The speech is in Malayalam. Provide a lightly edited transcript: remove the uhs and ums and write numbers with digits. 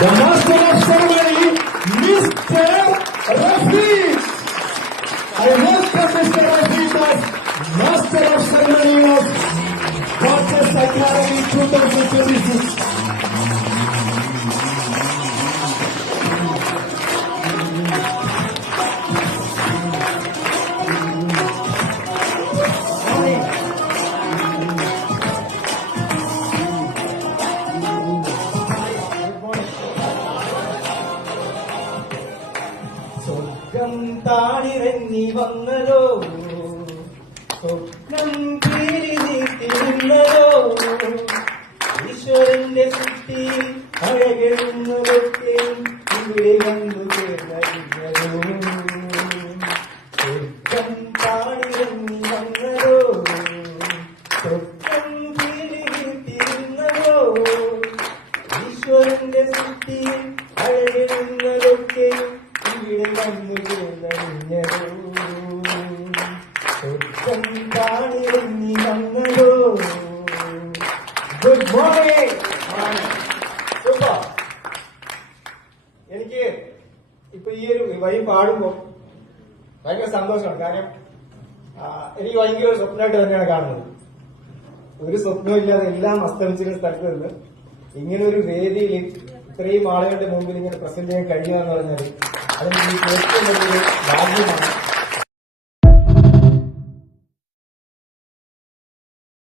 The master of ceremony, Mr. Rafiq. I welcome Mr. Rafiq as master of ceremony of Fortress Academy 2026. സ്വർഗം താണിറങ്ങി വന്നതോ, സ്വപ്നം കീഴി നീട്ടിരുന്നതോ, ഈശ്വരന്റെ സൃഷ്ടിയിൽ അഴകെഴുന്നതൊക്കെ ഇവിടെ വന്നു ചേർന്നറിഞ്ഞതോ. സ്വർഗം താണിറങ്ങി വന്നതോ, സ്വപ്നം കീഴി നീട്ടിരുന്നതോ, ഈശ്വരന്റെ സൃഷ്ടിയിൽ അഴകെഴുന്നതൊക്കെ ഇവിടെ വന്നു ചേർന്നറിഞ്ഞതോ. സ്വപ്നം താണിറങ്ങി വന്നതോ. Good morning. സൂപ്പർ. എനിക്ക് ഇപ്പൊ ഈ ഒരു വഴി പാടുമ്പോ ഭയങ്കര സന്തോഷമാണ്. കാരണം എനിക്ക് ഭയങ്കര ഒരു സ്വപ്നമായിട്ട് തന്നെയാണ് കാണുന്നത്. ഒരു സ്വപ്നവും ഇല്ലാതെ എല്ലാം അസ്തമിച്ചിരുന്ന സ്ഥലത്ത് നിന്ന് ഇങ്ങനെ ഒരു വേദിയിൽ ഇത്രയും ആളുകളുടെ മുമ്പിൽ ഇങ്ങനെ പ്രസന്റ് ചെയ്യാൻ കഴിയുക എന്ന് പറഞ്ഞാൽ അതെനിക്ക് ഏറ്റവും വലിയൊരു ഭാഗ്യമാണ്.